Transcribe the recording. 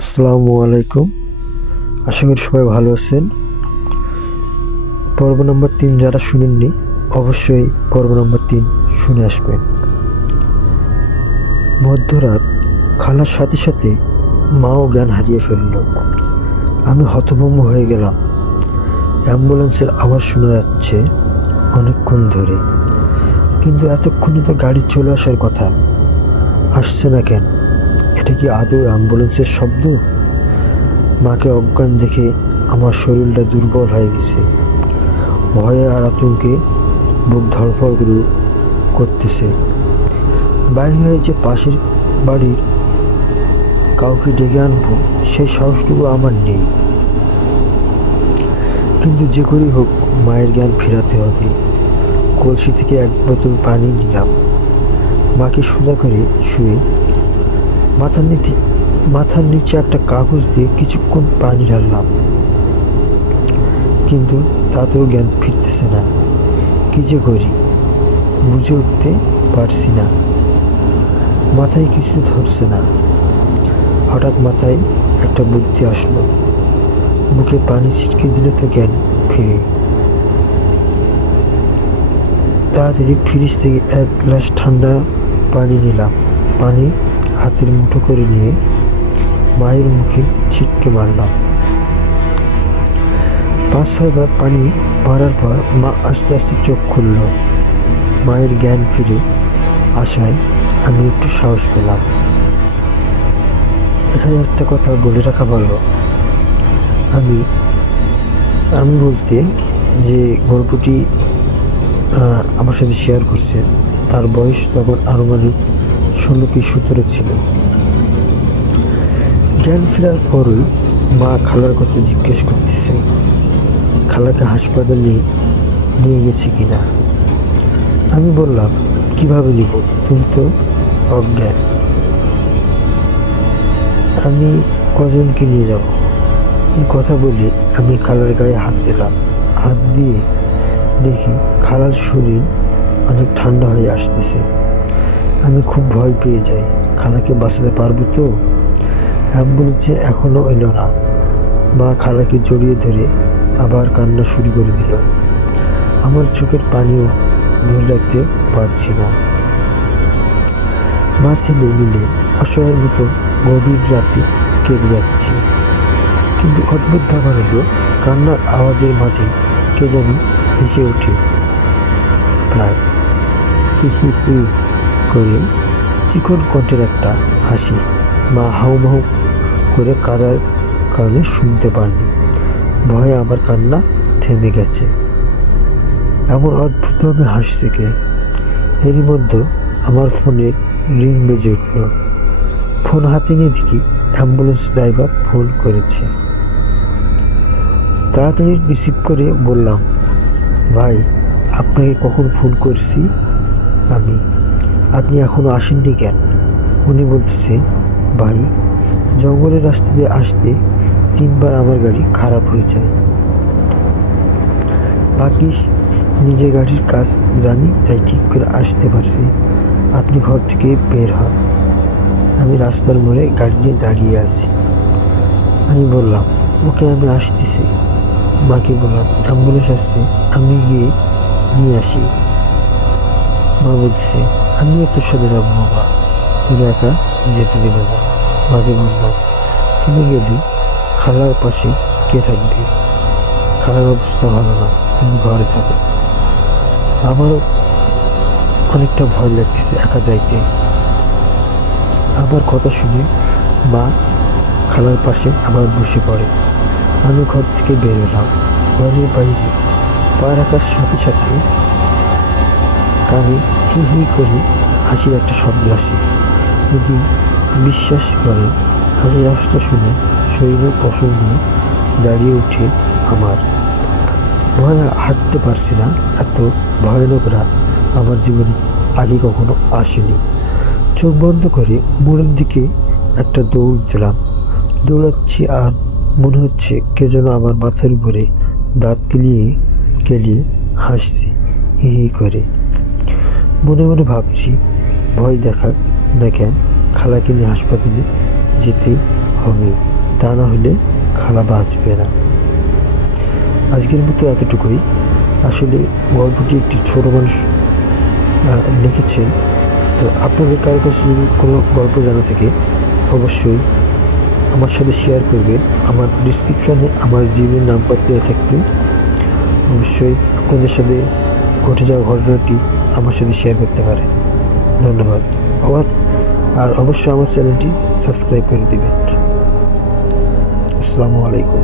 আসসালামু আলাইকুম। আশা করি সবাই ভালো আছেন। পর্ব নম্বর 3 যারা শুনেননি অবশ্যই পর্ব নম্বর 3 শুনে আসবেন। মধ্যরাত, খালার সাথে সাথে মাও জ্ঞান হারিয়ে ফেলল। আমি হতভম্ব হয়ে গেলাম। অ্যাম্বুলেন্সের আওয়াজ শোনা যাচ্ছে অনেকক্ষণ ধরে, কিন্তু এতক্ষণে তো গাড়ি চলে আসার কথা, আসছে না কেন? এটা কি আদৌ অ্যাম্বুলেন্সের শব্দ? মাকে অজ্ঞান দেখে আমার শরীরটা দুর্বল হয়ে গেছে। ভয়ে আর আতঙ্কে বুক ধড়ফড় করতেছে। বাইরে হয়ে যে পাশের বাড়ির কাউকে ডেকে আনবো সেই সাহসটুকু আমার নেই, কিন্তু যে করেই হোক মায়ের জ্ঞান ফেরাতে হবে। কলসি থেকে এক বোতল পানি নিলাম, মাকে সোজা করে শুয়ে মাথার নিচে একটা কাগজ দিয়ে কিছুক্ষণ পানি ঢাললাম, কিন্তু তাতেও জ্ঞান ফিরতেছে না। কি যে করি বুঝে উঠতে পারছি না। মাথায় কিছু ধরছে না। হঠাৎ মাথায় একটা বুদ্ধি আসলো, মুখে পানি ছিটকে দিলে তো জ্ঞান ফিরে। তাড়াতাড়ি ফ্রিজ থেকে এক গ্লাস ঠান্ডা পানি নিলাম। পানি হাতের মুঠো করে নিয়ে মায়ের মুখে ছিটকে মারলাম। 5-6 বার পানি মারার পর মা আস্তে আস্তে চোখ খুলল। মায়ের জ্ঞান ফিরে আসায় আমি একটু সাহস পেলাম। এখানে একটা কথা বলে রাখা ভালো, আমি বলতে যে গল্পটি আমার সাথে শেয়ার করছে তার বয়স তখন আনুমানিক 16 কি 17 ছিল। জ্ঞান ফেরার পরই মা খালার কথা জিজ্ঞেস করতেছে, খালাকে হাসপাতালে নিয়ে গেছে কিনা। আমি বললাম, কিভাবে নিব, তুমি তো অজ্ঞান, আমি কজনকে নিয়ে যাব। এই কথা বলে আমি খালার গায়ে হাত দিলাম। হাত দিয়ে দেখি খালার শরীর অনেক ঠান্ডা হয়ে আসতেছে। আমি খুব ভয় পেয়ে যাই, খালাকে বাঁচাতে পারবো তো? অ্যাম্বুলেন্সে এখনও এলো না। মা খালাকে জড়িয়ে ধরে আবার কান্না শুরু করে দিল। আমার চোখের পানিও ধরে রাখতে পারছি না। মা ছেলে মিলে অসহায়ের মতো গভীর রাতে কেঁদে যাচ্ছি, কিন্তু অদ্ভুত ব্যাপার হলো কান্নার আওয়াজের মাঝে কে জানি হেসে ওঠে, প্রায় হি হি হি করে চিকন কণ্ঠের একটা হাসি। মা হাউমাউ করে কাঁদার কারণে শুনতে পায়নি। ভয়ে আমার কান্না থেমে গেছে। এমন অদ্ভুতভাবে হাসছে কে? এরই মধ্যে আমার ফোনের রিং বেজে উঠল। ফোন হাতে নিয়ে দেখি অ্যাম্বুলেন্স ড্রাইভার ফোন করেছে। তাড়াতাড়ি রিসিভ করে বললাম, ভাই, আপনাকে কখন ফোন করছি আমি, আপনি এখনও আসেননি কেন? উনি বলতেছে, ভাই, জঙ্গলের রাস্তা দিয়ে আসতে 3 বার আমার গাড়ি খারাপ হয়ে যায়। বাকি নিজের গাড়ির কাজ জানি, তাই ঠিক করে আসতে পারছি। আপনি ঘর থেকে বের হন। আমি রাস্তার মোড়ে গাড়ি নিয়ে দাঁড়িয়ে আছি। আমি বললাম, ওকে, আমি আসতেছি। মাকে বললাম, অ্যাম্বুলেন্স আসছে, আমি গিয়ে নিয়ে আসি। মা বলতেছে, আমিও তোর সাথে যাবো বাবা, তোর একা যেতে দেবে না। মাকে বললাম, তুমি গেলে খালার পাশে কে থাকবে? খালার অবস্থা ভালো না, তুমি ঘরে থাকো। আমারও অনেকটা ভয় লাগতেছে একা যাইতে। আমার কথা শুনে মা খালার পাশে আবার বসে পড়ে। আমি ঘর থেকে বের হলাম। ঘরের বাইরে পা রাখার সাথে সাথে কানে হি হি করে হাসির একটা শব্দ আসে। যদি বিশ্বাস করেন, হাসির আওয়াজটা শুনে শরীরের পশমগুলো দাঁড়িয়ে উঠে আমার। ভয়ে হাঁটতে পারছি না। এত ভয়ানক রাত আমার জীবনে আগে কখনো আসেনি। চোখ বন্ধ করে মোড়ের দিকে একটা দৌড় দিলাম। দৌড়াচ্ছি আর মনে হচ্ছে কে যেন আমার মাথার উপরে দাঁত কেলিয়ে হাসছে হি হি করে। মনে মনে ভাবছি, ভয় দেখাক না কেন, খালাকে নিয়ে হাসপাতালে যেতে হবে। তা না হলে খালা বাঁচবে না। আজকের মতো এতটুকুই। আসলে গল্পটি একটি ছোট মানুষ লিখেছেন। তো আপনাদের কারো কাছে যদি কোনো গল্প জানা থাকে অবশ্যই আমার সাথে শেয়ার করবেন। আমার ডিসক্রিপশানে আমার জিমেল নাম্বার দেওয়া থাকবে। অবশ্যই আপনাদের সাথে ঘটে যাওয়া ঘটনাটি আমার সাথে শেয়ার করতে পারেন। ধন্যবাদ। আর অবশ্যই আমার চ্যানেলটি সাবস্ক্রাইব করে দেবেন। আসসালামু আলাইকুম।